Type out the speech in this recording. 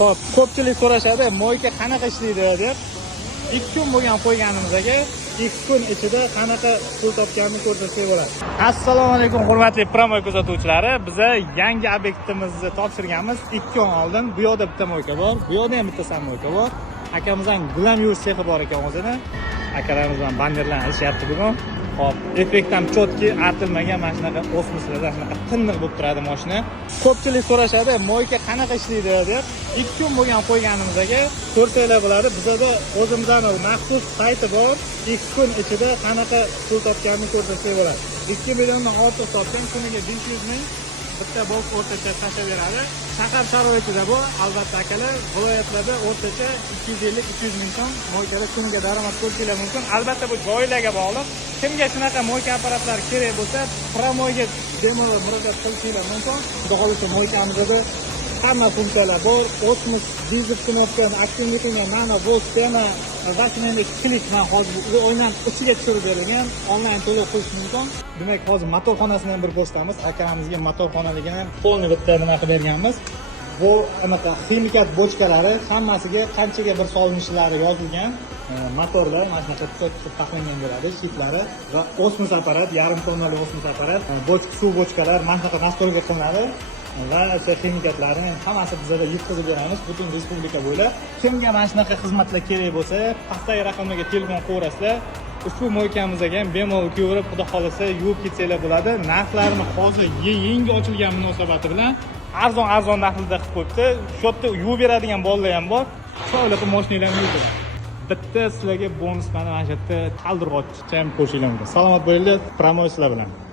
Xo'p, ko'pchilik so'rashadi, moyka qanaqa ishlaydi deb. 2 kun bo'lgan qo'yganimizga 2 kun ichida qanaqa pul topganini ko'rsatsak bo'ladi. Assalomu alaykum hurmatli Promoy kuzatuvchilari. Biz yangi obyektimizni topshirganmiz 2 kun oldin. Bu yoqda bitta moyka bor, bu yoqda ham bitta moyka bor. Akamizning gilam yurish sexi bor ekan o'zini. Akalarimiz bilan bannerlarni ilishyapti bugun. Hop, effekt ham chotki, artilmagan mana shunaqa osmoslarda shunaqa tiniq bo'lib turadi mashina. Ko'pchilik so'rashadi, moyka qanaqa ishlaydi deb. 2 kun bo'lgan qo'yganimizga ko'rsanglar bo'ladi. Bizda o'zimizning maxsus sayti bor. 2 kun ichida qanaqa pul topganini ko'rsatsak bo'ladi. 2 milliondan ortiq topgan, kuniga 500 ming bitta boks o'rtacha tashlaveradi. Shahar sharoitida bu, albatta akalar, viloyatlarda o'rtacha 250-200 ming so'm moykada kuniga daromad ko'rishingiz mumkin. Albatta bu joylarga bog'liq. Kimga shunaqa moyka apparatlari kerak bo'lsa, Promoyga bemalol murojaat qilishingiz mumkin. Xudo xohlasa moykamizda hamma funksiyalar bor. Osmos, dizel knopka, aktivni qilgan mana bu tema va shuningdek klik bilan hozir o'yindan ichiga tushirib berilgan, onlayn to'lov qilish mumkin. Demak, hozir motorxonasini ham bir ko'rsatamiz. Akamizga motorxonaligini polni bitta nima qilib berganmiz. Bu anaqa ximikat bochkalari hammasiga qanchaga bir solinishlari yozilgan. Motorlar mana shunaqa tutib taxlangan bo'ladi, shitlari va osmos apparat, yarim tonnali osmos apparat, suv bochkalar mana shunaqa nastroyga qilinadi. Va o'sha ximikatlarni hammasi bizda yetkazib beramiz butun respublika bo'ylab. Kimga mana shunaqa xizmatlar kerak bo'lsa, pastdagi raqamlarga telefon qilaverasizlar. Ushbu moykamizga ham bemalol kelaverib, xudo xolasa yuvib ketsanglar bo'ladi. Narxlarini hozir yangi ochilgan munosabati bilan arzon narxlarda qilib qo'yibdi. Shu yerda yuvib beradigan bolalar ham bor. Sog'liqli mashinalarni yuvib. Bitta sizlarga bonus mana shu yerda qaldirg'ochcha ham ko'rishingiz mumkin. Salomat bo'linglar, Promoy sizlar bilan.